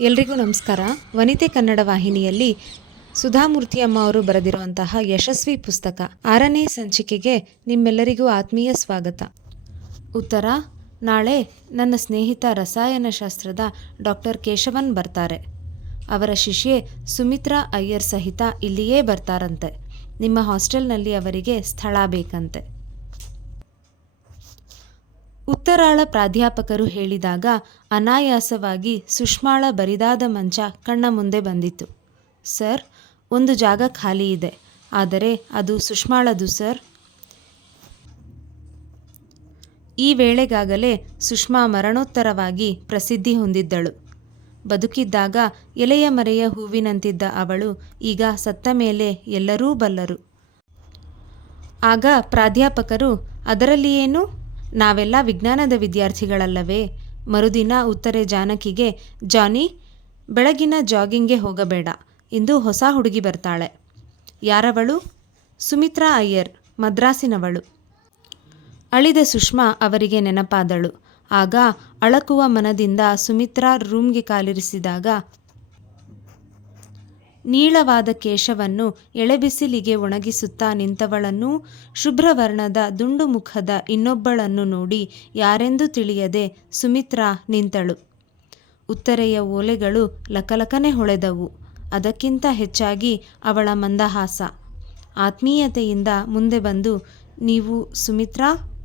ಎಲ್ರಿಗೂ ನಮಸ್ಕಾರ. ವನಿತೆ ಕನ್ನಡ ವಾಹಿನಿಯಲ್ಲಿ ಸುಧಾಮೂರ್ತಿ ಅಮ್ಮ ಅವರು ಬರೆದಿರುವಂತಹ ಯಶಸ್ವಿ ಪುಸ್ತಕ ಆರನೇ ಸಂಚಿಕೆಗೆ ನಿಮ್ಮೆಲ್ಲರಿಗೂ ಆತ್ಮೀಯ ಸ್ವಾಗತ. ಉತ್ತರ, ನಾಳೆ ನನ್ನ ಸ್ನೇಹಿತ ರಸಾಯನಶಾಸ್ತ್ರದ ಡಾಕ್ಟರ್ ಕೇಶವನ್ ಬರ್ತಾರೆ. ಅವರ ಶಿಷ್ಯೆ ಸುಮಿತ್ರಾ ಅಯ್ಯರ್ ಸಹಿತ ಇಲ್ಲಿಯೇ ಬರ್ತಾರಂತೆ. ನಿಮ್ಮ ಹಾಸ್ಟೆಲ್ನಲ್ಲಿ ಅವರಿಗೆ ಸ್ಥಳ ಬೇಕಂತೆ. ಉತ್ತರಾಳ ಪ್ರಾಧ್ಯಾಪಕರು ಹೇಳಿದಾಗ ಅನಾಯಾಸವಾಗಿ ಸುಷ್ಮಾಳ ಬರಿದಾದ ಮಂಚ ಕಣ್ಣ ಮುಂದೆ ಬಂದಿತು ಸರ್, ಒಂದು ಜಾಗ ಖಾಲಿ ಇದೆ. ಆದರೆ ಅದು ಸುಷ್ಮಾಳದು, ಸರ್. ಈ ವೇಳೆಗಾಗಲೇ ಸುಷ್ಮಾ ಮರಣೋತ್ತರವಾಗಿ ಪ್ರಸಿದ್ಧಿ ಹೊಂದಿದ್ದಳು. ಬದುಕಿದ್ದಾಗ ಎಲೆಯ ಮರೆಯ ಹೂವಿನಂತಿದ್ದ ಅವಳು ಈಗ ಸತ್ತ ಮೇಲೆ ಎಲ್ಲರೂ ಬಲ್ಲರು. ಆಗ ಪ್ರಾಧ್ಯಾಪಕರು, ಅದರಲ್ಲಿ ಏನು? ನಾವೆಲ್ಲ ವಿಜ್ಞಾನದ ವಿದ್ಯಾರ್ಥಿಗಳಲ್ಲವೇ. ಮರುದಿನ ಉತ್ತರೆ ಜಾನಕಿಗೆ, ಜಾನಿ, ಬೆಳಗಿನ ಜಾಗಿಂಗ್ಗೆ ಹೋಗಬೇಡ. ಇಂದು ಹೊಸ ಹುಡುಗಿ ಬರ್ತಾಳೆ. ಯಾರವಳು? ಸುಮಿತ್ರಾ ಅಯ್ಯರ್, ಮದ್ರಾಸಿನವಳು. ಅಳಿದ ಸುಷ್ಮಾ ಅವರಿಗೆ ನೆನಪಾದಳು. ಆಗ ಅಳಕುವ ಮನದಿಂದ ಸುಮಿತ್ರಾ ರೂಮ್ಗೆ ಕಾಲಿರಿಸಿದಾಗ ನೀಳವಾದ ಕೇಶವನ್ನು ಎಳೆಬಿಸಿಲಿಗೆ ಒಣಗಿಸುತ್ತಾ ನಿಂತವಳನ್ನೂ ಶುಭ್ರವರ್ಣದ ದುಂಡು ಮುಖದ ಇನ್ನೊಬ್ಬಳನ್ನು ನೋಡಿ ಯಾರೆಂದು ತಿಳಿಯದೆ ಸುಮಿತ್ರಾ ನಿಂತಳು. ಉತ್ತರೆಯ ಓಲೆಗಳು ಲಕಲಕನೆ ಹೊಳೆದವು. ಅದಕ್ಕಿಂತ ಹೆಚ್ಚಾಗಿ ಅವಳ ಮಂದಹಾಸ. ಆತ್ಮೀಯತೆಯಿಂದ ಮುಂದೆ ಬಂದು, ನೀವು ಸುಮಿತ್ರಾ?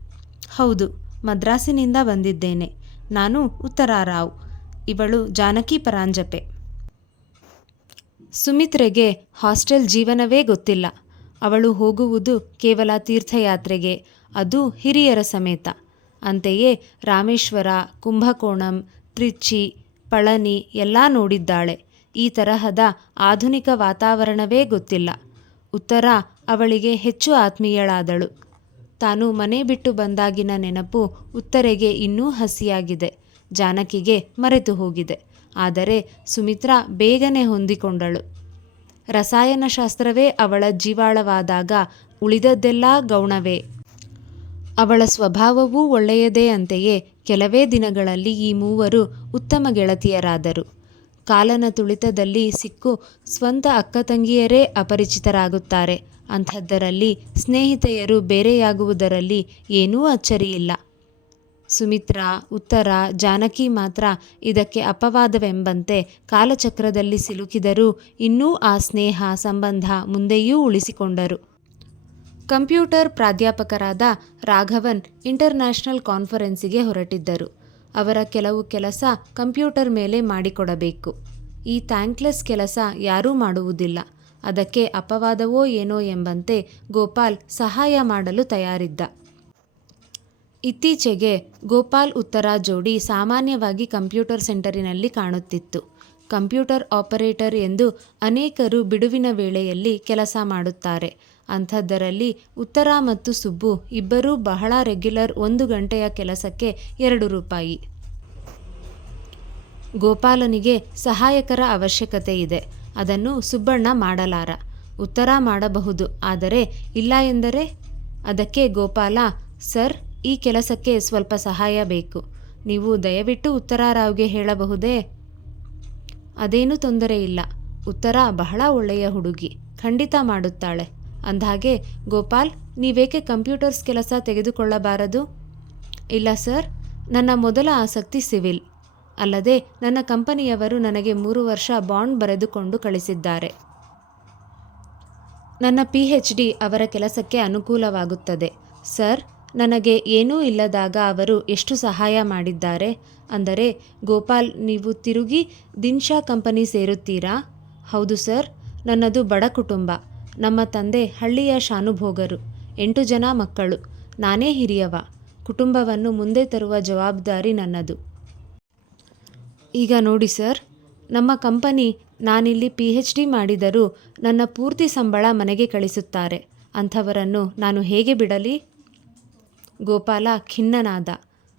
ಹೌದು, ಮದ್ರಾಸಿನಿಂದ ಬಂದಿದ್ದೇನೆ. ನಾನು ಉತ್ತರಾರಾವ್. ಇವಳು ಜಾನಕಿ ಪರಾಂಜಪೆ. ಸುಮಿತ್ರೆಗೆ ಹಾಸ್ಟೆಲ್ ಜೀವನವೇ ಗೊತ್ತಿಲ್ಲ. ಅವಳು ಹೋಗುವುದು ಕೇವಲ ತೀರ್ಥಯಾತ್ರೆಗೆ, ಅದು ಹಿರಿಯರ ಸಮೇತ. ಅಂತೆಯೇ ರಾಮೇಶ್ವರ, ಕುಂಭಕೋಣಂ ತ್ರಿಚ್ಚಿ ಪಳನಿ ಎಲ್ಲ ನೋಡಿದ್ದಾಳೆ. ಈ ತರಹದ ಆಧುನಿಕ ವಾತಾವರಣವೇ ಗೊತ್ತಿಲ್ಲ. ಉತ್ತರ ಅವಳಿಗೆ ಹೆಚ್ಚು ಆತ್ಮೀಯಳಾದಳು. ತಾನು ಮನೆ ಬಿಟ್ಟು ಬಂದಾಗಿನ ನೆನಪು ಉತ್ತರೆಗೆ ಇನ್ನೂ ಹಸಿಯಾಗಿದೆ. ಜಾನಕಿಗೆ ಮರೆತು ಹೋಗಿದೆ. ಆದರೆ ಸುಮಿತ್ರಾ ಬೇಗನೆ ಹೊಂದಿಕೊಂಡಳು. ರಸಾಯನಶಾಸ್ತ್ರವೇ ಅವಳ ಜೀವಾಳವಾದಾಗ ಉಳಿದದ್ದೆಲ್ಲ ಗೌಣವೇ. ಅವಳ ಸ್ವಭಾವವೂ ಒಳ್ಳೆಯದೇ ಅಂತೆಯೇ ಕೆಲವೇ ದಿನಗಳಲ್ಲಿ ಈ ಮೂವರು ಉತ್ತಮ ಗೆಳತಿಯರಾದರು. ಕಾಲನ ತುಳಿತದಲ್ಲಿ ಸಿಕ್ಕು ಸ್ವಂತ ಅಕ್ಕ ತಂಗಿಯರೇ ಅಪರಿಚಿತರಾಗುತ್ತಾರೆ. ಅಂಥದ್ದರಲ್ಲಿ ಸ್ನೇಹಿತೆಯರು ಬೇರೆಯಾಗುವುದರಲ್ಲಿ ಏನೂ ಅಚ್ಚರಿಯಿಲ್ಲ. ಸುಮಿತ್ರಾ, ಉತ್ತರ, ಜಾನಕಿ ಮಾತ್ರ ಇದಕ್ಕೆ ಅಪವಾದವೆಂಬಂತೆ ಕಾಲಚಕ್ರದಲ್ಲಿ ಸಿಲುಕಿದರೂ ಇನ್ನೂ ಆ ಸ್ನೇಹ ಸಂಬಂಧ ಮುಂದೆಯೂ ಉಳಿಸಿಕೊಂಡರು. ಕಂಪ್ಯೂಟರ್ ಪ್ರಾಧ್ಯಾಪಕರಾದ ರಾಘವನ್ ಇಂಟರ್ನ್ಯಾಷನಲ್ ಕಾನ್ಫರೆನ್ಸಿಗೆ ಹೊರಟಿದ್ದರು. ಅವರ ಕೆಲವು ಕೆಲಸ ಕಂಪ್ಯೂಟರ್ ಮೇಲೆ ಮಾಡಿಕೊಡಬೇಕು. ಈ ಥ್ಯಾಂಕ್ಲೆಸ್ ಕೆಲಸ ಯಾರೂ ಮಾಡುವುದಿಲ್ಲ. ಅದಕ್ಕೆ ಅಪವಾದವೋ ಏನೋ ಎಂಬಂತೆ ಗೋಪಾಲ್ ಸಹಾಯ ಮಾಡಲು ತಯಾರಿದ್ದ. ಇತ್ತೀಚೆಗೆ ಗೋಪಾಲ್ ಉತ್ತರ ಜೋಡಿ ಸಾಮಾನ್ಯವಾಗಿ ಕಂಪ್ಯೂಟರ್ ಸೆಂಟರಿನಲ್ಲಿ ಕಾಣುತ್ತಿತ್ತು. ಕಂಪ್ಯೂಟರ್ ಆಪರೇಟರ್ ಎಂದು ಅನೇಕರು ಬಿಡುವಿನ ವೇಳೆಯಲ್ಲಿ ಕೆಲಸ ಮಾಡುತ್ತಾರೆ. ಅಂಥದ್ದರಲ್ಲಿ ಉತ್ತರ ಮತ್ತು ಸುಬ್ಬು ಇಬ್ಬರೂ ಬಹಳ ರೆಗ್ಯುಲರ್ ಒಂದು ಗಂಟೆಯ ಕೆಲಸಕ್ಕೆ ಎರಡು ರೂಪಾಯಿ. ಗೋಪಾಲನಿಗೆ ಸಹಾಯಕರ ಅವಶ್ಯಕತೆ ಇದೆ. ಅದನ್ನು ಸುಬ್ಬಣ್ಣ ಮಾಡಲಾರ. ಉತ್ತರ ಮಾಡಬಹುದು. ಆದರೆ ಇಲ್ಲ ಎಂದರೆ ಅದಕ್ಕೆ ಗೋಪಾಲ, ಸರ್ ಈ ಕೆಲಸಕ್ಕೆ ಸ್ವಲ್ಪ ಸಹಾಯ ಬೇಕು. ನೀವು ದಯವಿಟ್ಟು ಉತ್ತರಾರಾವ್ಗೆ ಹೇಳಬಹುದೇ? ಅದೇನೂ ತೊಂದರೆ ಇಲ್ಲ. ಉತ್ತರ ಬಹಳ ಒಳ್ಳೆಯ ಹುಡುಗಿ. ಖಂಡಿತ ಮಾಡುತ್ತಾಳೆ. ಅಂದಹಾಗೆ, ಗೋಪಾಲ್, ನೀವೇಕೆ ಕಂಪ್ಯೂಟರ್ಸ್ ಕೆಲಸ ತೆಗೆದುಕೊಳ್ಳಬಾರದು? ಇಲ್ಲ ಸರ್, ನನ್ನ ಮೊದಲ ಆಸಕ್ತಿ ಸಿವಿಲ್. ಅಲ್ಲದೆ, ನನ್ನ ಕಂಪನಿಯವರು ನನಗೆ ಮೂರು ವರ್ಷ ಬಾಂಡ್ ಬರೆದುಕೊಂಡು ಕಳಿಸಿದ್ದಾರೆ. ನನ್ನ ಪಿ ಎಚ್ ಡಿ ಅವರ ಕೆಲಸಕ್ಕೆ ಅನುಕೂಲವಾಗುತ್ತದೆ. ಸರ್ ನನಗೆ ಏನೂ ಇಲ್ಲದಾಗ ಅವರು ಎಷ್ಟು ಸಹಾಯ ಮಾಡಿದ್ದಾರೆ? ಅಂದರೆ, ಗೋಪಾಲ್, ನೀವು ತಿರುಗಿ ದಿನ್ಶಾ ಕಂಪನಿ ಸೇರುತ್ತೀರಾ? ಹೌದು ಸರ್, ನನ್ನದು ಬಡ ಕುಟುಂಬ. ನಮ್ಮ ತಂದೆ ಹಳ್ಳಿಯ ಶಾನುಭೋಗರು. ಎಂಟು ಜನ ಮಕ್ಕಳು. ನಾನೇ ಹಿರಿಯವ. ಕುಟುಂಬವನ್ನು ಮುಂದೆ ತರುವ ಜವಾಬ್ದಾರಿ ನನ್ನದು. ಈಗ ನೋಡಿ ಸರ್, ನಮ್ಮ ಕಂಪನಿ ನಾನಿಲ್ಲಿ ಪಿ ಎಚ್ ಡಿ ಮಾಡಿದರೂ ನನ್ನ ಪೂರ್ತಿ ಸಂಬಳ ಮನೆಗೆ ಕಳಿಸುತ್ತಾರೆ. ಅಂಥವರನ್ನು ನಾನು ಹೇಗೆ ಬಿಡಲಿ? ಗೋಪಾಲ ಖಿನ್ನನಾದ.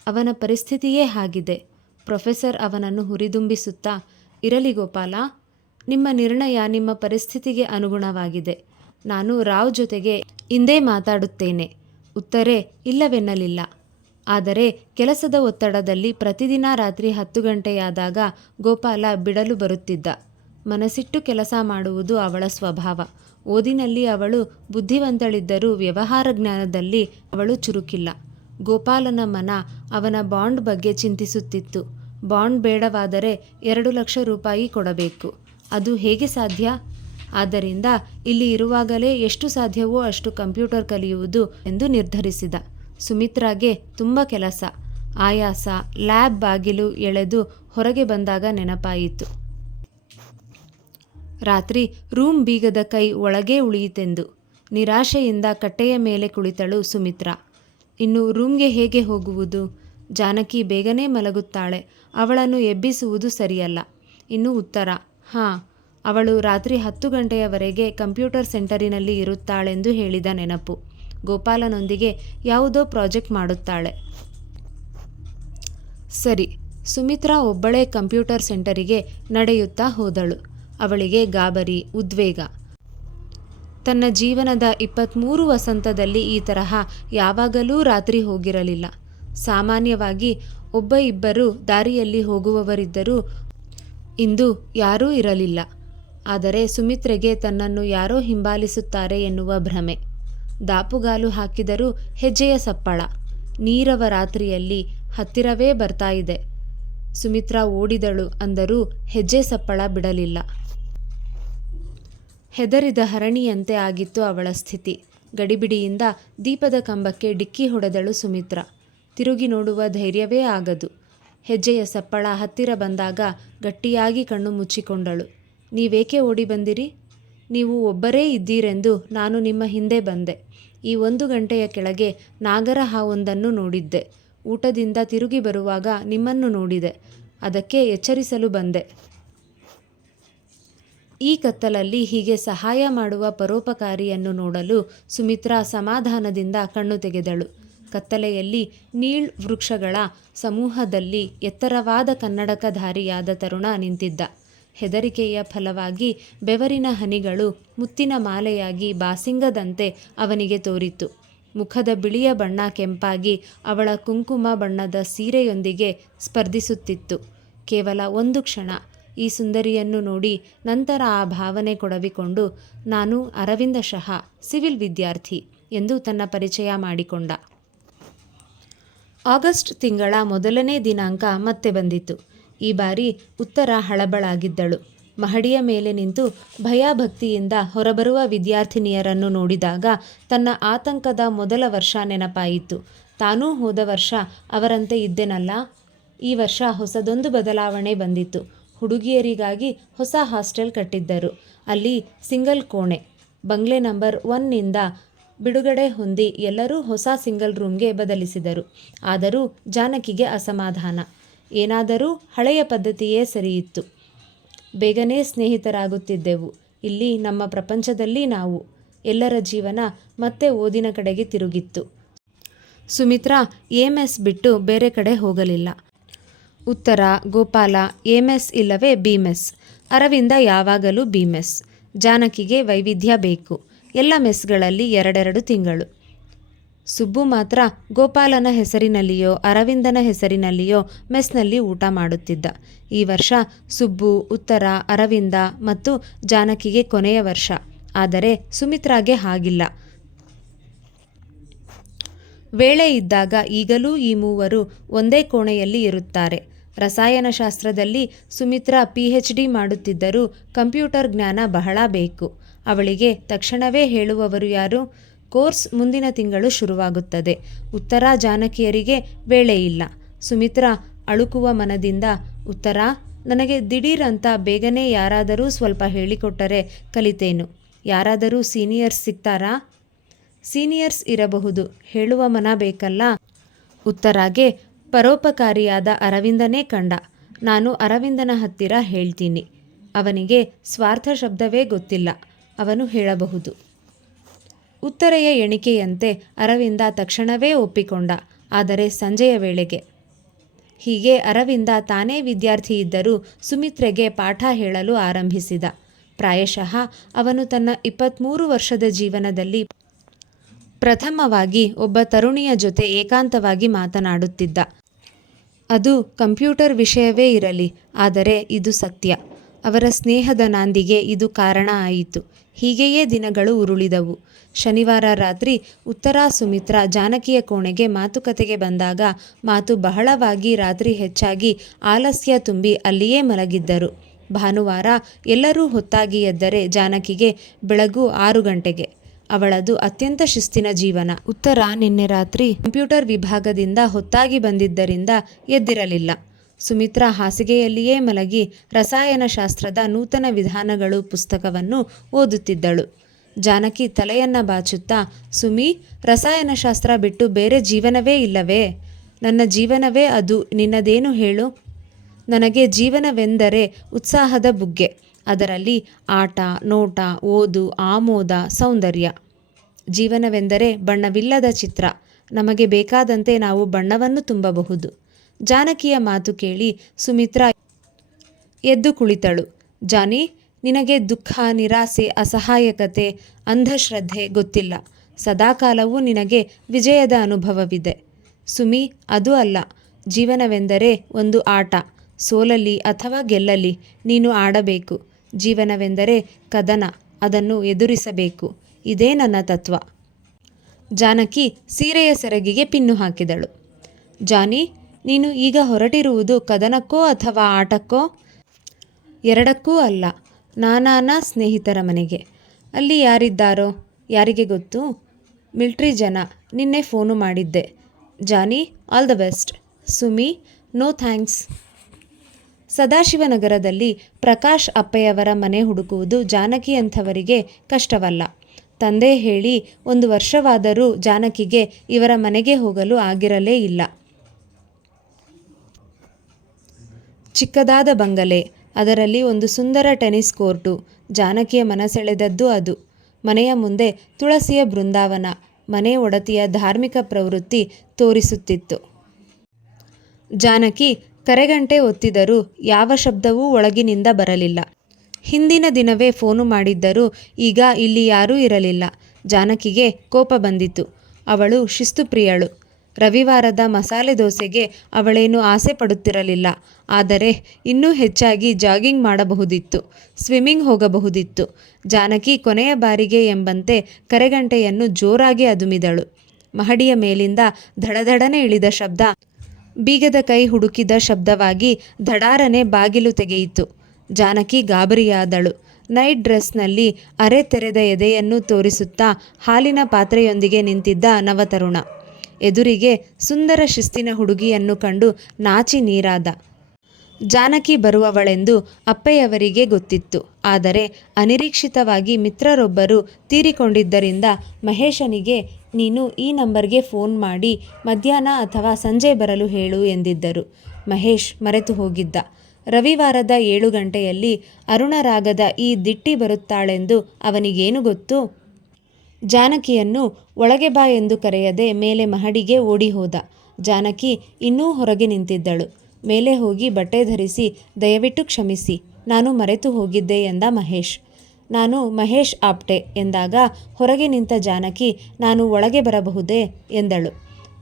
ಅವನ ಪರಿಸ್ಥಿತಿಯೇ ಹಾಗಿದೆ. ಪ್ರೊಫೆಸರ್ ಅವನನ್ನು ಹುರಿದುಂಬಿಸುತ್ತಾ, ಇರಲಿ ಗೋಪಾಲ, ನಿಮ್ಮ ನಿರ್ಣಯ ನಿಮ್ಮ ಪರಿಸ್ಥಿತಿಗೆ ಅನುಗುಣವಾಗಿದೆ. ನಾನು ರಾವ್ ಜೊತೆಗೆ ಇಂದೇ ಮಾತಾಡುತ್ತೇನೆ. ಉತ್ತರೆ ಇಲ್ಲವೆನ್ನಲಿಲ್ಲ. ಆದರೆ ಕೆಲಸದ ಒತ್ತಡದಲ್ಲಿ ಪ್ರತಿದಿನ ರಾತ್ರಿ ಹತ್ತು ಗಂಟೆಯಾದಾಗ ಗೋಪಾಲ ಬಿಡಲು ಬರುತ್ತಿದ್ದ. ಮನಸ್ಸಿಟ್ಟು ಕೆಲಸ ಮಾಡುವುದು ಅವಳ ಸ್ವಭಾವ. ಓದಿನಲ್ಲಿ ಅವಳು ಬುದ್ಧಿವಂತಳಿದ್ದರೂ ವ್ಯವಹಾರ ಜ್ಞಾನದಲ್ಲಿ ಅವಳು ಚುರುಕಿಲ್ಲ. ಗೋಪಾಲನ ಮನ ಅವನ ಬಾಂಡ್ ಬಗ್ಗೆ ಚಿಂತಿಸುತ್ತಿತ್ತು. ಬಾಂಡ್ ಬೇಡವಾದರೆ ಎರಡು ಲಕ್ಷ ರೂಪಾಯಿ ಕೊಡಬೇಕು. ಅದು ಹೇಗೆ ಸಾಧ್ಯ? ಆದ್ದರಿಂದ ಇಲ್ಲಿ ಇರುವಾಗಲೇ ಎಷ್ಟು ಸಾಧ್ಯವೋ ಅಷ್ಟು ಕಂಪ್ಯೂಟರ್ ಕಲಿಯುವುದು ಎಂದು ನಿರ್ಧರಿಸಿದ. ಸುಮಿತ್ರಾಗೆ ತುಂಬ ಕೆಲಸ. ಆಯಾಸ, ಲ್ಯಾಬ್ ಬಾಗಿಲು ಎಳೆದು ಹೊರಗೆ ಬಂದಾಗ ನೆನಪಾಯಿತು. ರಾತ್ರಿ ರೂಮ್ ಬೀಗದ ಕೈ ಒಳಗೇ ಉಳಿಯಿತೆಂದು. ನಿರಾಶೆಯಿಂದ ಕಟ್ಟೆಯ ಮೇಲೆ ಕುಳಿತಳು ಸುಮಿತ್ರಾ. ಇನ್ನು ರೂಮ್ಗೆ ಹೇಗೆ ಹೋಗುವುದು? ಜಾನಕಿ ಬೇಗನೆ ಮಲಗುತ್ತಾಳೆ. ಅವಳನ್ನು ಎಬ್ಬಿಸುವುದು ಸರಿಯಲ್ಲ. ಇನ್ನು ಉತ್ತರ. ಹಾಂ, ಅವಳು ರಾತ್ರಿ ಹತ್ತು ಗಂಟೆಯವರೆಗೆ ಕಂಪ್ಯೂಟರ್ ಸೆಂಟರಿನಲ್ಲಿ ಇರುತ್ತಾಳೆಂದು ಹೇಳಿದ ನೆನಪು. ಗೋಪಾಲನೊಂದಿಗೆ ಯಾವುದೋ ಪ್ರಾಜೆಕ್ಟ್ ಮಾಡುತ್ತಾಳೆ. ಸರಿ, ಸುಮಿತ್ರಾ ಒಬ್ಬಳೇ ಕಂಪ್ಯೂಟರ್ ಸೆಂಟರಿಗೆ ನಡೆಯುತ್ತಾ ಹೋದಳು. ಅವಳಿಗೆ ಗಾಬರಿ, ಉದ್ವೇಗ. ತನ್ನ ಜೀವನದ ಇಪ್ಪತ್ತ್ಮೂರು ವಸಂತದಲ್ಲಿ ಈ ತರಹ ಯಾವಾಗಲೂ ರಾತ್ರಿ ಹೋಗಿರಲಿಲ್ಲ. ಸಾಮಾನ್ಯವಾಗಿ ಒಬ್ಬ ಇಬ್ಬರು ದಾರಿಯಲ್ಲಿ ಹೋಗುವವರಿದ್ದರೂ ಇಂದು ಯಾರೂ ಇರಲಿಲ್ಲ. ಆದರೆ ಸುಮಿತ್ರೆಗೆ ತನ್ನನ್ನು ಯಾರೋ ಹಿಂಬಾಲಿಸುತ್ತಾರೆ ಎನ್ನುವ ಭ್ರಮೆ. ದಾಪುಗಾಲು ಹಾಕಿದರೂ ಹೆಜ್ಜೆಯ ಸಪ್ಪಳ. ನೀರವ ರಾತ್ರಿಯಲ್ಲಿ ಹತ್ತಿರವೇ ಬರ್ತಾ ಇದೆ. ಸುಮಿತ್ರಾ ಓಡಿದಳು ಅಂದರೂ ಹೆಜ್ಜೆ ಸಪ್ಪಳ ಬಿಡಲಿಲ್ಲ. ಹೆದರಿದ ಹರಣಿಯಂತೆ ಆಗಿತ್ತು ಅವಳ ಸ್ಥಿತಿ. ಗಡಿಬಿಡಿಯಿಂದ ದೀಪದ ಕಂಬಕ್ಕೆ ಡಿಕ್ಕಿ ಹೊಡೆದಳು ಸುಮಿತ್ರ. ತಿರುಗಿ ನೋಡುವ ಧೈರ್ಯವೇ ಆಗದು. ಹೆಜ್ಜೆಯ ಸಪ್ಪಳ ಹತ್ತಿರ ಬಂದಾಗ ಗಟ್ಟಿಯಾಗಿ ಕಣ್ಣು ಮುಚ್ಚಿಕೊಂಡಳು. ನೀವೇಕೆ ಓಡಿ ಬಂದಿರಿ? ನೀವು ಒಬ್ಬರೇ ಇದ್ದೀರೆಂದು ನಾನು ನಿಮ್ಮ ಹಿಂದೆ ಬಂದೆ. ಈ ಒಂದು ಗಂಟೆಯ ಕೆಳಗೆ ನಾಗರ ಹಾವೊಂದನ್ನು ನೋಡಿದ್ದೆ. ಊಟದಿಂದ ತಿರುಗಿ ಬರುವಾಗ ನಿಮ್ಮನ್ನು ನೋಡಿದೆ. ಅದಕ್ಕೆ ಎಚ್ಚರಿಸಲು ಬಂದೆ. ಈ ಕತ್ತಲಲ್ಲಿ ಹೀಗೆ ಸಹಾಯ ಮಾಡುವ ಪರೋಪಕಾರಿಯನ್ನು ನೋಡಲು ಸುಮಿತ್ರಾ ಸಮಾಧಾನದಿಂದ ಕಣ್ಣು ತೆಗೆದಳು. ಕತ್ತಲೆಯಲ್ಲಿ ನೀಳ್ ವೃಕ್ಷಗಳ ಸಮೂಹದಲ್ಲಿ ಎತ್ತರವಾದ ಕನ್ನಡಕಧಾರಿಯಾದ ತರುಣ ನಿಂತಿದ್ದ. ಹೆದರಿಕೆಯ ಫಲವಾಗಿ ಬೆವರಿನ ಹನಿಗಳು ಮುತ್ತಿನ ಮಾಲೆಯಾಗಿ ಬಾಸಿಂಗದಂತೆ ಅವನಿಗೆ ತೋರಿತು ಮುಖದ ಬಿಳಿಯ ಬಣ್ಣ ಕೆಂಪಾಗಿ ಅವಳ ಕುಂಕುಮ ಬಣ್ಣದ ಸೀರೆಯೊಂದಿಗೆ ಸ್ಪರ್ಧಿಸುತ್ತಿತ್ತು. ಕೇವಲ ಒಂದು ಕ್ಷಣ ಈ ಸುಂದರಿಯನ್ನು ನೋಡಿ ನಂತರ ಆ ಭಾವನೆ ಕೊಡವಿಕೊಂಡು, ನಾನು ಅರವಿಂದ ಶಹ, ಸಿವಿಲ್ ವಿದ್ಯಾರ್ಥಿ ಎಂದು ತನ್ನ ಪರಿಚಯ ಮಾಡಿಕೊಂಡ. ಆಗಸ್ಟ್ ತಿಂಗಳ ಮೊದಲನೇ ದಿನಾಂಕ ಮತ್ತೆ ಬಂದಿತು ಈ ಬಾರಿ ಉತ್ತರ ಹಳಬಳಾಗಿದ್ದಳು. ಮಹಡಿಯ ಮೇಲೆ ನಿಂತು ಭಯಭಕ್ತಿಯಿಂದ ಹೊರಬರುವ ವಿದ್ಯಾರ್ಥಿನಿಯರನ್ನು ನೋಡಿದಾಗ ತನ್ನ ಆತಂಕದ ಮೊದಲ ವರ್ಷ ನೆನಪಾಯಿತು. ತಾನೂ ಹೋದ ವರ್ಷ ಅವರಂತೆ ಇದ್ದೆನಲ್ಲ? ಈ ವರ್ಷ ಹೊಸದೊಂದು ಬದಲಾವಣೆ ಬಂದಿತು ಹುಡುಗಿಯರಿಗಾಗಿ ಹೊಸ ಹಾಸ್ಟೆಲ್ ಕಟ್ಟಿದ್ದರು. ಅಲ್ಲಿ ಸಿಂಗಲ್ ಕೋಣೆ, ಬಂಗ್ಲೆ ನಂಬರ್ ಒನ್ನಿಂದ ಬಿಡುಗಡೆ ಹೊಂದಿ ಎಲ್ಲರೂ ಹೊಸ ಸಿಂಗಲ್ ರೂಮ್ಗೆ ಬದಲಿಸಿದರು. ಆದರೂ ಜಾನಕಿಗೆ ಅಸಮಾಧಾನ. ಏನಾದರೂ ಹಳೆಯ ಪದ್ಧತಿಯೇ ಸರಿಯಿತ್ತು. ಬೇಗನೆ ಸ್ನೇಹಿತರಾಗುತ್ತಿದ್ದೆವು. ಇಲ್ಲಿ ನಮ್ಮ ಪ್ರಪಂಚದಲ್ಲಿ ನಾವು, ಎಲ್ಲರ ಜೀವನ ಮತ್ತೆ ಓದಿನ ಕಡೆಗೆ ತಿರುಗಿತ್ತು. ಸುಮಿತ್ರಾ ಎಸ್ ಬಿಟ್ಟು ಬೇರೆ ಕಡೆ ಹೋಗಲಿಲ್ಲ. ಉತ್ತರ, ಗೋಪಾಲ ಎಸ್ ಇಲ್ಲವೇ ಬಿಮೆಸ್ ಅರವಿಂದ ಯಾವಾಗಲೂ ಬಿಮೆಸ್ ಜಾನಕಿಗೆ ವೈವಿಧ್ಯ ಬೇಕು. ಎಲ್ಲ ಮೆಸ್ಗಳಲ್ಲಿ ಎರಡೆರಡು ತಿಂಗಳು. ಸುಬ್ಬು ಮಾತ್ರ ಗೋಪಾಲನ ಹೆಸರಿನಲ್ಲಿಯೋ, ಅರವಿಂದನ ಹೆಸರಿನಲ್ಲಿಯೋ ಮೆಸ್ನಲ್ಲಿ ಊಟ ಮಾಡುತ್ತಿದ್ದ. ಈ ವರ್ಷ ಸುಬ್ಬು, ಉತ್ತರ, ಅರವಿಂದ ಮತ್ತು ಜಾನಕಿಗೆ ಕೊನೆಯ ವರ್ಷ. ಆದರೆ ಸುಮಿತ್ರಾಗೆ ಹಾಗಿಲ್ಲ. ವೇಳೆ ಇದ್ದಾಗ ಈಗಲೂ ಈ ಮೂವರು ಒಂದೇ ಕೋಣೆಯಲ್ಲಿ ಇರುತ್ತಾರೆ. ರಸಾಯನಶಾಸ್ತ್ರದಲ್ಲಿ ಸುಮಿತ್ರಾ ಪಿ ಎಚ್ ಡಿ ಮಾಡುತ್ತಿದ್ದರೂ ಕಂಪ್ಯೂಟರ್ ಜ್ಞಾನ ಬಹಳ ಬೇಕು. ಅವಳಿಗೆ ತಕ್ಷಣವೇ ಹೇಳುವವರು ಯಾರು? ಕೋರ್ಸ್ ಮುಂದಿನ ತಿಂಗಳು ಶುರುವಾಗುತ್ತದೆ. ಉತ್ತರ ಜಾನಕಿಯರಿಗೆ ವೇಳೆ ಇಲ್ಲ. ಸುಮಿತ್ರಾ ಅಳುಕುವ ಮನದಿಂದ, ಉತ್ತರ, ನನಗೆ ದಿಢೀರಂತ ಬೇಗನೆ ಯಾರಾದರೂ ಸ್ವಲ್ಪ ಹೇಳಿಕೊಟ್ಟರೆ ಕಲಿತೇನು. ಯಾರಾದರೂ ಸೀನಿಯರ್ಸ್ ಸಿಗ್ತಾರಾ? ಸೀನಿಯರ್ಸ್ ಇರಬಹುದು. ಹೇಳುವ ಮನ ಬೇಕಲ್ಲ. ಉತ್ತರಾಗೆ ಪರೋಪಕಾರಿಯಾದ ಅರವಿಂದನೇ ಕಂಡ. ನಾನು ಅರವಿಂದನ ಹತ್ತಿರ ಹೇಳ್ತೀನಿ. ಅವನಿಗೆ ಸ್ವಾರ್ಥ ಶಬ್ದವೇ ಗೊತ್ತಿಲ್ಲ. ಅವನು ಹೇಳಬಹುದು. ಉತ್ತರೆಯ ಎಣಿಕೆಯಂತೆ ಅರವಿಂದ ತಕ್ಷಣವೇ ಒಪ್ಪಿಕೊಂಡ. ಆದರೆ ಸಂಜೆಯ ವೇಳೆಗೆ. ಹೀಗೆ ಅರವಿಂದ ತಾನೇ ವಿದ್ಯಾರ್ಥಿ ಇದ್ದರೂ ಸುಮಿತ್ರೆಗೆ ಪಾಠ ಹೇಳಲು ಆರಂಭಿಸಿದ. ಪ್ರಾಯಶಃ ಅವನು ತನ್ನ ಇಪ್ಪತ್ತ್ಮೂರು ವರ್ಷದ ಜೀವನದಲ್ಲಿ ಪ್ರಥಮವಾಗಿ ಒಬ್ಬ ತರುಣಿಯ ಜೊತೆ ಏಕಾಂತವಾಗಿ ಮಾತನಾಡುತ್ತಿದ್ದ. ಅದು ಕಂಪ್ಯೂಟರ್ ವಿಷಯವೇ ಇರಲಿ, ಆದರೆ ಇದು ಸತ್ಯ. ಅವರ ಸ್ನೇಹದ ನಾಂದಿಗೆ ಇದು ಕಾರಣ ಆಯಿತು. ಹೀಗೆಯೇ ದಿನಗಳು ಉರುಳಿದವು. ಶನಿವಾರ ರಾತ್ರಿ ಉತ್ತರ ಸುಮಿತ್ರ ಜಾನಕಿಯ ಕೋಣೆಗೆ ಮಾತುಕತೆಗೆ ಬಂದಾಗ ಮಾತು ಬಹಳವಾಗಿ ರಾತ್ರಿ ಹೆಚ್ಚಾಗಿ ಆಲಸ್ಯ ತುಂಬಿ ಅಲ್ಲಿಯೇ ಮಲಗಿದ್ದರು. ಭಾನುವಾರ ಎಲ್ಲರೂ ಹೊತ್ತಾಗಿ ಎದ್ದರೆ ಜಾನಕಿಗೆ ಬೆಳಗು ಆರು ಗಂಟೆಗೆ. ಅವಳದು ಅತ್ಯಂತ ಶಿಸ್ತಿನ ಜೀವನ. ಉತ್ತರ, ನಿನ್ನೆ ರಾತ್ರಿ ಕಂಪ್ಯೂಟರ್ ವಿಭಾಗದಿಂದ ಹೊತ್ತಾಗಿ ಬಂದಿದ್ದರಿಂದ ಎದ್ದಿರಲಿಲ್ಲ. ಸುಮಿತ್ರಾ ಹಾಸಿಗೆಯಲ್ಲಿಯೇ ಮಲಗಿ ರಸಾಯನಶಾಸ್ತ್ರದ ನೂತನ ವಿಧಾನಗಳು ಪುಸ್ತಕವನ್ನು ಓದುತ್ತಿದ್ದಳು. ಜಾನಕಿ ತಲೆಯನ್ನ ಬಾಚುತ್ತಾ, ಸುಮಿ, ರಸಾಯನಶಾಸ್ತ್ರ ಬಿಟ್ಟು ಬೇರೆ ಜೀವನವೇ ಇಲ್ಲವೇ? ನನ್ನ ಜೀವನವೇ ಅದು, ನಿನ್ನದೇನು ಹೇಳು? ನನಗೆ ಜೀವನವೆಂದರೆ ಉತ್ಸಾಹದ ಬುಗ್ಗೆ. ಅದರಲ್ಲಿ ಆಟ, ನೋಟ, ಓದು, ಆಮೋದ, ಸೌಂದರ್ಯ. ಜೀವನವೆಂದರೆ ಬಣ್ಣವಿಲ್ಲದ ಚಿತ್ರ. ನಮಗೆ ಬೇಕಾದಂತೆ ನಾವು ಬಣ್ಣವನ್ನು ತುಂಬಬಹುದು. ಜಾನಕಿಯ ಮಾತು ಕೇಳಿ ಸುಮಿತ್ರಾ ಎದ್ದು ಕುಳಿತಳು. ಜಾನಿ, ನಿನಗೆ ದುಃಖ, ನಿರಾಸೆ, ಅಸಹಾಯಕತೆ, ಅಂಧಶ್ರದ್ಧೆ ಗೊತ್ತಿಲ್ಲ. ಸದಾಕಾಲವೂ ನಿನಗೆ ವಿಜಯದ ಅನುಭವವಿದೆ. ಸುಮಿ, ಅದು ಅಲ್ಲ. ಜೀವನವೆಂದರೆ ಒಂದು ಆಟ. ಸೋಲಲಿ ಅಥವಾ ಗೆಲ್ಲಲಿ ನೀನು ಆಡಬೇಕು. ಜೀವನವೆಂದರೆ ಕದನ, ಅದನ್ನು ಎದುರಿಸಬೇಕು. ಇದೇ ನನ್ನ ತತ್ವ. ಜಾನಕಿ ಸೀರೆಯ ಸೆರಗಿಗೆ ಪಿನ್ನು ಹಾಕಿದಳು. ಜಾನಿ, ನೀನು ಈಗ ಹೊರಟಿರುವುದು ಕದನಕ್ಕೋ ಅಥವಾ ಆಟಕ್ಕೋ? ಎರಡಕ್ಕೂ ಅಲ್ಲ, ನಾನಾನ ಸ್ನೇಹಿತರ ಮನೆಗೆ. ಅಲ್ಲಿ ಯಾರಿದ್ದಾರೋ? ಯಾರಿಗೆ ಗೊತ್ತು? ಮಿಲ್ಟ್ರಿ ಜನ ನಿನ್ನೆ ಫೋನು ಮಾಡಿದ್ದೆ. Johnny, all the best. Sumi, no thanks. ಸದಾಶಿವನಗರದಲ್ಲಿ Prakash ಅಪ್ಪೆಯವರ ಮನೆ ಹುಡುಕುವುದು ಜಾನಕಿ ಅಂಥವರಿಗೆ ಕಷ್ಟವಲ್ಲ. ತಂದೆ ಹೇಳಿ, ಒಂದು ವರ್ಷವಾದರೂ ಜಾನಕಿಗೆ ಇವರ ಮನೆಗೆ ಹೋಗಲು ಆಗಿರಲೇ ಇಲ್ಲ. ಚಿಕ್ಕದಾದ ಬಂಗಲೆ, ಅದರಲ್ಲಿ ಒಂದು ಸುಂದರ ಟೆನಿಸ್ ಕೋರ್ಟು, ಜಾನಕಿಯ ಮನಸೆಳೆದದ್ದು ಅದು. ಮನೆಯ ಮುಂದೆ ತುಳಸಿಯ ಬೃಂದಾವನ, ಮನೆ ಒಡತಿಯ ಧಾರ್ಮಿಕ ಪ್ರವೃತ್ತಿ ತೋರಿಸುತ್ತಿತ್ತು. ಜಾನಕಿ ಕರೆಗಂಟೆ ಒತ್ತಿದರೂ ಯಾವ ಶಬ್ದವೂ ಒಳಗಿನಿಂದ ಬರಲಿಲ್ಲ. ಹಿಂದಿನ ದಿನವೇ ಫೋನು ಮಾಡಿದ್ದರೂ ಈಗ ಇಲ್ಲಿ ಯಾರೂ ಇರಲಿಲ್ಲ. ಜಾನಕಿಗೆ ಕೋಪ ಬಂದಿತು ಅವಳು ಶಿಸ್ತುಪ್ರಿಯಳು. ರವಿವಾರದ ಮಸಾಲೆ ದೋಸೆಗೆ ಅವಳೇನು ಆಸೆ ಪಡುತ್ತಿರಲಿಲ್ಲ. ಆದರೆ ಇನ್ನೂ ಹೆಚ್ಚಾಗಿ ಜಾಗಿಂಗ್ ಮಾಡಬಹುದಿತ್ತು. ಸ್ವಿಮ್ಮಿಂಗ್ ಹೋಗಬಹುದಿತ್ತು. ಜಾನಕಿ ಕೊನೆಯ ಬಾರಿಗೆ ಎಂಬಂತೆ ಕರೆಗಂಟೆಯನ್ನು ಜೋರಾಗಿ ಅದುಮಿದಳು. ಮಹಡಿಯ ಮೇಲಿಂದ ಧಡಧಡನೆ ಇಳಿದ ಶಬ್ದ ಬೀಗದ ಕೈ ಹುಡುಕಿದ ಶಬ್ದವಾಗಿ ಧಡಾರನೆ ಬಾಗಿಲು ತೆಗೆಯಿತು. ಜಾನಕಿ ಗಾಬರಿಯಾದಳು. ನೈಟ್ ಡ್ರೆಸ್ನಲ್ಲಿ ಅರೆ ತೆರೆದ ಎದೆಯನ್ನು ತೋರಿಸುತ್ತಾ ಹಾಲಿನ ಪಾತ್ರೆಯೊಂದಿಗೆ ನಿಂತಿದ್ದ ನವತರುಣ. ಎದುರಿಗೆ ಸುಂದರ ಶಿಸ್ತಿನ ಹುಡುಗಿಯನ್ನು ಕಂಡು ನಾಚಿ ನೀರಾದ. ಜಾನಕಿ ಬರುವವಳೆಂದು ಅಪ್ಪೆಯವರಿಗೆ ಗೊತ್ತಿತ್ತು. ಆದರೆ ಅನಿರೀಕ್ಷಿತವಾಗಿ ಮಿತ್ರರೊಬ್ಬರು ತೀರಿಕೊಂಡಿದ್ದರಿಂದ ಮಹೇಶನಿಗೆ ನೀನು ಈ ನಂಬರ್ಗೆ ಫೋನ್ ಮಾಡಿ ಮಧ್ಯಾಹ್ನ ಅಥವಾ ಸಂಜೆ ಬರಲು ಹೇಳು ಎಂದಿದ್ದರು. ಮಹೇಶ್ ಮರೆತು ಹೋಗಿದ್ದ. ರವಿವಾರದ ಏಳು ಗಂಟೆಯಲ್ಲಿ ಅರುಣರಾಗದ ಈ ದಿಟ್ಟಿ ಬರುತ್ತಾಳೆಂದು ಅವನಿಗೇನು ಗೊತ್ತು? ಜಾನಕಿಯನ್ನು ಒಳಗೆ ಬಾ ಎಂದು ಕರೆಯದೆ ಮೇಲೆ ಮಹಡಿಗೆ ಓಡಿ ಹೋದ. ಜಾನಕಿ ಇನ್ನೂ ಹೊರಗೆ ನಿಂತಿದ್ದಳು. ಮೇಲೆ ಹೋಗಿ ಬಟ್ಟೆ ಧರಿಸಿ ದಯವಿಟ್ಟು ಕ್ಷಮಿಸಿ. ನಾನು ಮರೆತು ಹೋಗಿದ್ದೆ ಎಂದ ಮಹೇಶ್. ನಾನು ಮಹೇಶ್ ಆಪ್ಟೆ ಎಂದಾಗ ಹೊರಗೆ ನಿಂತ ಜಾನಕಿ, ನಾನು ಒಳಗೆ ಬರಬಹುದೇ ಎಂದಳು.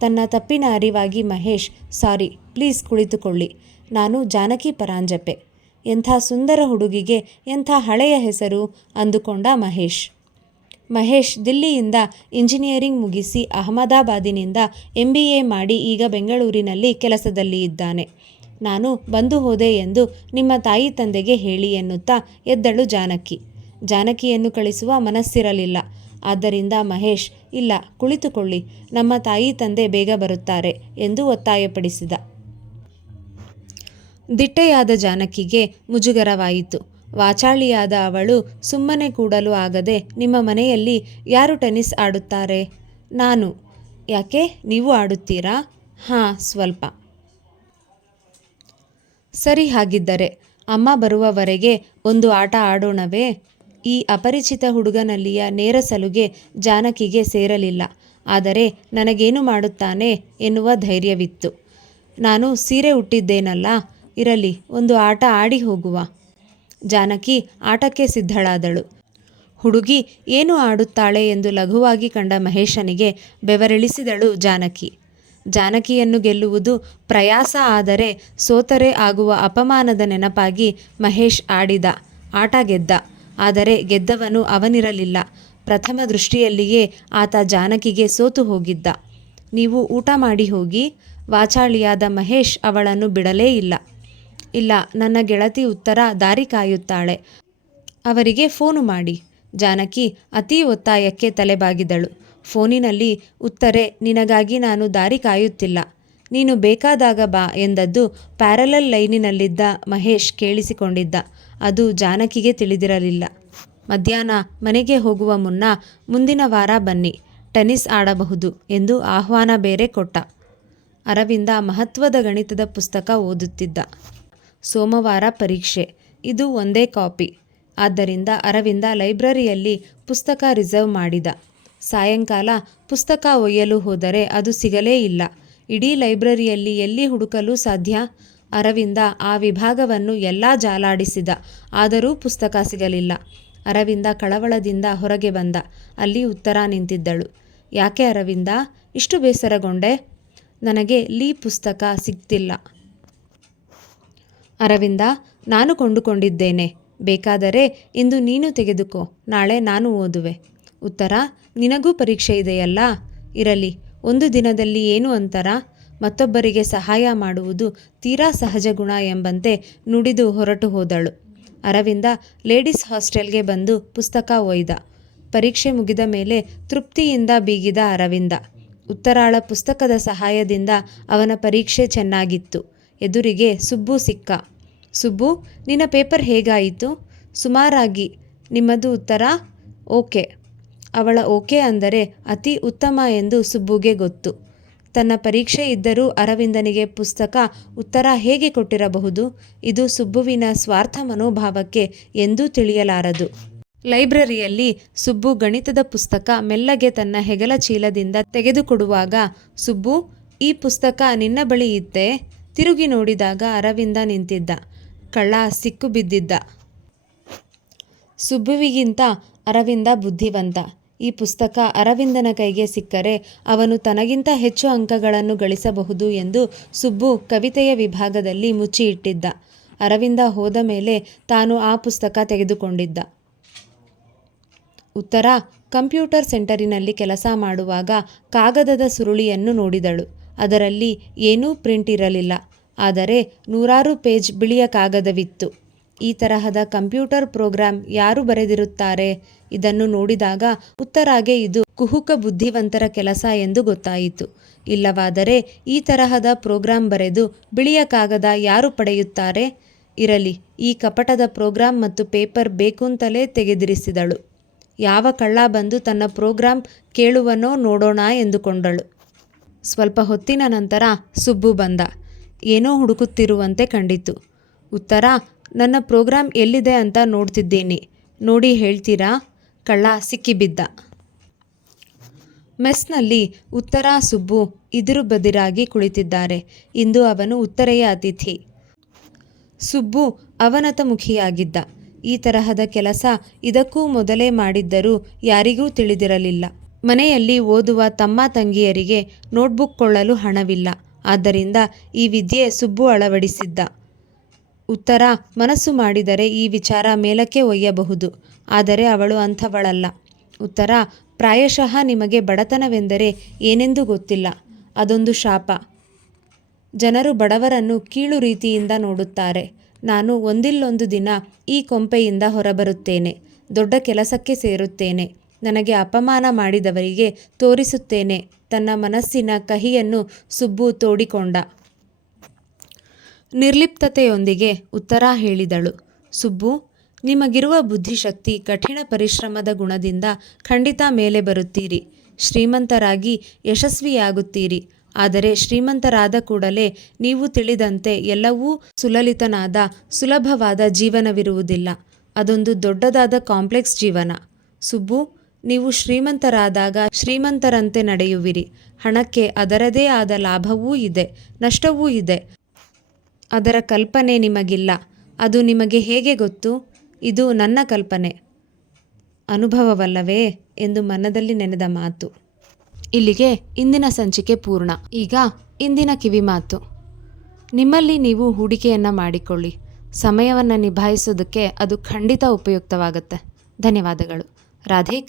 ತನ್ನ ತಪ್ಪಿನ ಅರಿವಾಗಿ ಮಹೇಶ್, ಸಾರಿ, ಪ್ಲೀಸ್ ಕುಳಿತುಕೊಳ್ಳಿ, ನಾನು ಜಾನಕಿ ಪರಾಂಜಪೆ. ಎಂಥ ಸುಂದರ ಹುಡುಗಿಗೆ ಎಂಥ ಹಳೆಯ ಹೆಸರು ಅಂದುಕೊಂಡ ಮಹೇಶ್. ಮಹೇಶ್ ದಿಲ್ಲಿಯಿಂದ ಇಂಜಿನಿಯರಿಂಗ್ ಮುಗಿಸಿ ಅಹಮದಾಬಾದಿನಿಂದ ಎಂ ಬಿ ಎ ಮಾಡಿ ಈಗ ಬೆಂಗಳೂರಿನಲ್ಲಿ ಕೆಲಸದಲ್ಲಿ ಇದ್ದಾನೆ. ನಾನು ಬಂದು ಹೋದೆ ಎಂದು ನಿಮ್ಮ ತಾಯಿ ತಂದೆಗೆ ಹೇಳಿ ಎನ್ನುತ್ತಾ ಎದ್ದಳು ಜಾನಕಿ. ಜಾನಕಿಯನ್ನು ಕಳಿಸುವ ಮನಸ್ಸಿರಲಿಲ್ಲ. ಆದ್ದರಿಂದ ಮಹೇಶ್, ಇಲ್ಲ, ಕುಳಿತುಕೊಳ್ಳಿ. ನಮ್ಮ ತಾಯಿ ತಂದೆ ಬೇಗ ಬರುತ್ತಾರೆ ಎಂದು ಒತ್ತಾಯಪಡಿಸಿದ. ದಿಟ್ಟೆಯಾದ ಜಾನಕಿಗೆ ಮುಜುಗರವಾಯಿತು. ವಾಚಾಳಿಯಾದ ಅವಳು ಸುಮ್ಮನೆ ಕೂಡಲು ಆಗದೆ, ನಿಮ್ಮ ಮನೆಯಲ್ಲಿ ಯಾರು ಟೆನ್ನಿಸ್ ಆಡುತ್ತಾರೆ? ನಾನು. ಯಾಕೆ? ನೀವು ಆಡುತ್ತೀರಾ? ಹಾಂ, ಸ್ವಲ್ಪ. ಸರಿ, ಹಾಗಿದ್ದರೆ. ಅಮ್ಮ ಬರುವವರೆಗೆ ಒಂದು ಆಟ ಆಡೋಣವೇ? ಈ ಅಪರಿಚಿತ ಹುಡುಗನಲ್ಲಿಯ ನೇರ ಸಲುಗೆ ಜಾನಕಿಗೆ ಸೇರಲಿಲ್ಲ. ಆದರೆ ನನಗೇನು ಮಾಡುತ್ತಾನೆ ಎನ್ನುವ ಧೈರ್ಯವಿತ್ತು. ನಾನು ಸೀರೆ ಉಟ್ಟಿದ್ದೇನಲ್ಲ, ಇರಲಿ, ಒಂದು ಆಟ ಆಡಿ ಹೋಗುವ. ಜಾನಕಿ ಆಟಕ್ಕೆ ಸಿದ್ಧಳಾದಳು. ಹುಡುಗಿ ಏನು ಆಡುತ್ತಾಳೆ ಎಂದು ಲಘುವಾಗಿ ಕಂಡ ಮಹೇಶನಿಗೆ ಬೆವರಿಳಿಸಿದಳು ಜಾನಕಿ. ಜಾನಕಿಯನ್ನು ಗೆಲ್ಲುವುದು ಪ್ರಯಾಸ ಆದರೆ ಸೋತರೆ ಆಗುವ ಅಪಮಾನದ ನೆನಪಾಗಿ ಮಹೇಶ್ ಆಡಿದ, ಆಟ ಗೆದ್ದ. ಆದರೆ ಗೆದ್ದವನು ಅವನಿರಲಿಲ್ಲ. ಪ್ರಥಮ ದೃಷ್ಟಿಯಲ್ಲಿಯೇ ಆತ ಜಾನಕಿಗೆ ಸೋತು ಹೋಗಿದ್ದ. ನೀವು ಊಟ ಮಾಡಿ ಹೋಗಿ, ವಾಚಾಳಿಯಾದ ಮಹೇಶ್ ಅವಳನ್ನು ಬಿಡಲೇ ಇಲ್ಲ. ಇಲ್ಲ, ನನ್ನ ಗೆಳತಿ ಉತ್ತರ ದಾರಿ ಕಾಯುತ್ತಾಳೆ. ಅವರಿಗೆ ಫೋನು ಮಾಡಿ. ಜಾನಕಿ ಅತೀ ಒತ್ತಾಯಕ್ಕೆ ತಲೆಬಾಗಿದಳು. ಫೋನಿನಲ್ಲಿ, ಉತ್ತರೆ, ನಿನಗಾಗಿ ನಾನು ದಾರಿ ಕಾಯುತ್ತಿಲ್ಲ. ನೀನು ಬೇಕಾದಾಗ ಬಾ ಎಂದದ್ದು ಪ್ಯಾರಲಲ್ ಲೈನಿನಲ್ಲಿದ್ದ ಮಹೇಶ್ ಕೇಳಿಸಿಕೊಂಡಿದ್ದ. ಅದು ಜಾನಕಿಗೆ ತಿಳಿದಿರಲಿಲ್ಲ. ಮಧ್ಯಾಹ್ನ ಮನೆಗೆ ಹೋಗುವ ಮುನ್ನ ಮುಂದಿನ ವಾರ ಬನ್ನಿ, ಟೆನಿಸ್ ಆಡಬಹುದು ಎಂದು ಆಹ್ವಾನ ಬೇರೆ ಕೊಟ್ಟ. ಅರವಿಂದ ಮಹತ್ವದ ಗಣಿತದ ಪುಸ್ತಕ ಓದುತ್ತಿದ್ದ. ಸೋಮವಾರ ಪರೀಕ್ಷೆ. ಇದು ಒಂದೇ ಕಾಪಿ. ಆದ್ದರಿಂದ ಅರವಿಂದ ಲೈಬ್ರರಿಯಲ್ಲಿ ಪುಸ್ತಕ ರಿಸರ್ವ್ ಮಾಡಿದ. ಸಾಯಂಕಾಲ ಪುಸ್ತಕ ಒಯ್ಯಲು ಹೋದರೆ ಅದು ಸಿಗಲೇ ಇಲ್ಲ. ಇಡೀ ಲೈಬ್ರರಿಯಲ್ಲಿ ಎಲ್ಲಿ ಹುಡುಕಲು ಸಾಧ್ಯ? ಅರವಿಂದ ಆ ವಿಭಾಗವನ್ನು ಎಲ್ಲ ಜಾಲಾಡಿಸಿದ, ಆದರೂ ಪುಸ್ತಕ ಸಿಗಲಿಲ್ಲ. ಅರವಿಂದ ಕಳವಳದಿಂದ ಹೊರಗೆ ಬಂದ, ಅಲ್ಲಿ ಉತ್ತರ ನಿಂತಿದ್ದಳು. ಯಾಕೆ ಅರವಿಂದ? ಇಷ್ಟು ಬೇಸರಗೊಂಡೆ? ನನಗೆ ಲೀ ಪುಸ್ತಕ ಸಿಗ್ತಿಲ್ಲ. ಅರವಿಂದ, ನಾನು ಕೊಂಡುಕೊಂಡಿದ್ದೇನೆ. ಬೇಕಾದರೆ ಇಂದು ನೀನು ತೆಗೆದುಕೋ, ನಾಳೆ ನಾನು ಓದುವೆ. ಉತ್ತರ, ನಿನಗೂ ಪರೀಕ್ಷೆ ಇದೆಯಲ್ಲ? ಇರಲಿ, ಒಂದು ದಿನದಲ್ಲಿ ಏನು ಅಂತರ? ಮತ್ತೊಬ್ಬರಿಗೆ ಸಹಾಯ ಮಾಡುವುದು ತೀರಾ ಸಹಜ ಗುಣ ಎಂಬಂತೆ ನುಡಿದು ಹೊರಟು ಹೋದಳು. ಅರವಿಂದ ಲೇಡೀಸ್ ಹಾಸ್ಟೆಲ್ಗೆ ಬಂದು ಪುಸ್ತಕ ಒಯ್ದ. ಪರೀಕ್ಷೆ ಮುಗಿದ ಮೇಲೆ ತೃಪ್ತಿಯಿಂದ ಬೀಗಿದ ಅರವಿಂದ. ಉತ್ತರಾಳ ಪುಸ್ತಕದ ಸಹಾಯದಿಂದ ಅವನ ಪರೀಕ್ಷೆ ಚೆನ್ನಾಗಿತ್ತು. ಎದುರಿಗೆ ಸುಬ್ಬು ಸಿಕ್ಕ. ಸುಬ್ಬು, ನಿನ್ನ ಪೇಪರ್ ಹೇಗಾಯಿತು? ಸುಮಾರಾಗಿ. ನಿಮ್ಮದು ಉತ್ತರ? ಓಕೆ. ಅವಳ ಓಕೆ ಅಂದರೆ ಅತಿ ಉತ್ತಮ ಎಂದು ಸುಬ್ಬುಗೆ ಗೊತ್ತು. ತನ್ನ ಪರೀಕ್ಷೆ ಇದ್ದರೂ ಅರವಿಂದನಿಗೆ ಪುಸ್ತಕ ಉತ್ತರ ಹೇಗೆ ಕೊಟ್ಟಿರಬಹುದು? ಇದು ಸುಬ್ಬುವಿನ ಸ್ವಾರ್ಥ ಮನೋಭಾವಕ್ಕೆ ಎಂದೂ ತಿಳಿಯಲಾರದು. ಲೈಬ್ರರಿಯಲ್ಲಿ ಸುಬ್ಬು ಗಣಿತದ ಪುಸ್ತಕ ಮೆಲ್ಲಗೆ ತನ್ನ ಹೆಗಲ ಚೀಲದಿಂದ ತೆಗೆದುಕೊಡುವಾಗ, ಸುಬ್ಬು, ಈ ಪುಸ್ತಕ ನಿನ್ನ ಬಳಿ ಇತ್ತೇ? ತಿರುಗಿ ನೋಡಿದಾಗ ಅರವಿಂದ ನಿಂತಿದ್ದ. ಕಳ್ಳ ಸಿಕ್ಕು ಬಿದ್ದಿದ್ದ. ಸುಬ್ಬುವಿಗಿಂತ ಅರವಿಂದ ಬುದ್ಧಿವಂತ. ಈ ಪುಸ್ತಕ ಅರವಿಂದನ ಕೈಗೆ ಸಿಕ್ಕರೆ ಅವನು ತನಗಿಂತ ಹೆಚ್ಚು ಅಂಕಗಳನ್ನು ಗಳಿಸಬಹುದು ಎಂದು ಸುಬ್ಬು ಕವಿತೆಯ ವಿಭಾಗದಲ್ಲಿ ಮುಚ್ಚಿ ಇಟ್ಟಿದ್ದ. ಅರವಿಂದ ಹೋದ ಮೇಲೆ ತಾನು ಆ ಪುಸ್ತಕ ತೆಗೆದುಕೊಂಡಿದ್ದ. ಉತ್ತರ, ಕಂಪ್ಯೂಟರ್ ಸೆಂಟರಿನಲ್ಲಿ ಕೆಲಸ ಮಾಡುವಾಗ ಕಾಗದದ ಸುರುಳಿಯನ್ನು ನೋಡಿದಳು. ಅದರಲ್ಲಿ ಏನೂ ಪ್ರಿಂಟ್ ಇರಲಿಲ್ಲ. ಆದರೆ ನೂರಾರು ಪೇಜ್ ಬಿಳಿಯ ಕಾಗದವಿತ್ತು. ಈ ತರಹದ ಕಂಪ್ಯೂಟರ್ ಪ್ರೋಗ್ರಾಂ ಯಾರು ಬರೆದಿರುತ್ತಾರೆ? ಇದನ್ನು ನೋಡಿದಾಗ ಉತ್ತರಾಗೆ ಇದು ಕುಹುಕ ಬುದ್ಧಿವಂತರ ಕೆಲಸ ಎಂದು ಗೊತ್ತಾಯಿತು. ಇಲ್ಲವಾದರೆ ಈ ತರಹದ ಪ್ರೋಗ್ರಾಂ ಬರೆದು ಬಿಳಿಯ ಕಾಗದ ಯಾರು ಪಡೆಯುತ್ತಾರೆ? ಇರಲಿ, ಈ ಕಪಟದ ಪ್ರೋಗ್ರಾಂ ಮತ್ತು ಪೇಪರ್ ಬೇಕುಂತಲೇ ತೆಗೆದಿರಿಸಿದಳು. ಯಾವ ಕಳ್ಳ ಬಂದು ತನ್ನ ಪ್ರೋಗ್ರಾಂ ಕೇಳುವನೋ ನೋಡೋಣ ಎಂದುಕೊಂಡಳು. ಸ್ವಲ್ಪ ಹೊತ್ತಿನ ನಂತರ ಸುಬ್ಬು ಬಂದ. ಏನೋ ಹುಡುಕುತ್ತಿರುವಂತೆ ಕಂಡಿತು. ಉತ್ತರ ನನ್ನ ಪ್ರೋಗ್ರಾಮ್ ಎಲ್ಲಿದೆ ಅಂತ ನೋಡ್ತಿದ್ದೀನಿ. ನೋಡಿ ಹೇಳ್ತೀರಾ? ಕಳ್ಳ ಸಿಕ್ಕಿಬಿದ್ದ. ಮೆಸ್ನಲ್ಲಿ ಉತ್ತರ ಸುಬ್ಬು ಇದಿರು ಬದಿರಾಗಿ ಕುಳಿತಿದ್ದಾರೆ. ಇಂದು ಅವನು ಉತ್ತರೆಯ ಅತಿಥಿ. ಸುಬ್ಬು ಅವನತಮುಖಿಯಾಗಿದ್ದ. ಈ ತರಹದ ಕೆಲಸ ಇದಕ್ಕೂ ಮೊದಲೇ ಮಾಡಿದ್ದರೂ ಯಾರಿಗೂ ತಿಳಿದಿರಲಿಲ್ಲ. ಮನೆಯಲ್ಲಿ ಓದುವ ತಮ್ಮ ತಂಗಿಯರಿಗೆ ನೋಟ್ಬುಕ್ ಕೊಳ್ಳಲು ಹಣವಿಲ್ಲ. ಆದ್ದರಿಂದ ಈ ವಿದ್ಯೆ ಸುಬ್ಬು ಅಳವಡಿಸಿದ್ದ. ಉತ್ತರ ಮನಸ್ಸು ಮಾಡಿದರೆ ಈ ವಿಚಾರ ಮೇಲಕ್ಕೆ ಒಯ್ಯಬಹುದು. ಆದರೆ ಅವಳು ಅಂಥವಳಲ್ಲ. ಉತ್ತರ, ಪ್ರಾಯಶಃ ನಿಮಗೆ ಬಡತನವೆಂದರೆ ಏನೆಂದು ಗೊತ್ತಿಲ್ಲ. ಅದೊಂದು ಶಾಪ. ಜನರು ಬಡವರನ್ನು ಕೀಳು ರೀತಿಯಿಂದ ನೋಡುತ್ತಾರೆ. ನಾನು ಒಂದಿಲ್ಲೊಂದು ದಿನ ಈ ಕೊಂಪೆಯಿಂದ ಹೊರಬರುತ್ತೇನೆ. ದೊಡ್ಡ ಕೆಲಸಕ್ಕೆ ಸೇರುತ್ತೇನೆ. ನನಗೆ ಅಪಮಾನ ಮಾಡಿದವರಿಗೆ ತೋರಿಸುತ್ತೇನೆ. ತನ್ನ ಮನಸ್ಸಿನ ಕಹಿಯನ್ನು ಸುಬ್ಬು ತೋಡಿಕೊಂಡ. ನಿರ್ಲಿಪ್ತತೆಯೊಂದಿಗೆ ಉತ್ತರ ಹೇಳಿದಳು. ಸುಬ್ಬು, ನಿಮಗಿರುವ ಬುದ್ಧಿಶಕ್ತಿ ಕಠಿಣ ಪರಿಶ್ರಮದ ಗುಣದಿಂದ ಖಂಡಿತ ಮೇಲೆ ಬರುತ್ತೀರಿ. ಶ್ರೀಮಂತರಾಗಿ ಯಶಸ್ವಿಯಾಗುತ್ತೀರಿ. ಆದರೆ ಶ್ರೀಮಂತರಾದ ಕೂಡಲೇ ನೀವು ತಿಳಿದಂತೆ ಎಲ್ಲವೂ ಸುಲಲಿತನಾದ ಸುಲಭವಾದ ಜೀವನವಿರುವುದಿಲ್ಲ. ಅದೊಂದು ದೊಡ್ಡದಾದ ಕಾಂಪ್ಲೆಕ್ಸ್ ಜೀವನ. ಸುಬ್ಬು, ನೀವು ಶ್ರೀಮಂತರಾದಾಗ ಶ್ರೀಮಂತರಂತೆ ನಡೆಯುವಿರಿ. ಹಣಕ್ಕೆ ಅದರದೇ ಆದ ಲಾಭವೂ ಇದೆ, ನಷ್ಟವೂ ಇದೆ. ಅದರ ಕಲ್ಪನೆ ನಿಮಗಿಲ್ಲ. ಅದು ನಿಮಗೆ ಹೇಗೆ ಗೊತ್ತು? ಇದು ನನ್ನ ಕಲ್ಪನೆ. ಅನುಭವವಲ್ಲವೇ? ಎಂದು ಮನದಲ್ಲಿ ನೆನೆದ ಮಾತು. ಇಲ್ಲಿಗೆ ಇಂದಿನ ಸಂಚಿಕೆ ಪೂರ್ಣ. ಈಗ ಇಂದಿನ ಕಿವಿ ಮಾತು. ನಿಮ್ಮಲ್ಲಿ ನೀವು ಹೂಡಿಕೆಯನ್ನು ಮಾಡಿಕೊಳ್ಳಿ. ಸಮಯವನ್ನು ನಿಭಾಯಿಸೋದಕ್ಕೆ ಅದು ಖಂಡಿತ ಉಪಯುಕ್ತವಾಗುತ್ತೆ. ಧನ್ಯವಾದಗಳು. ರಾಧೆ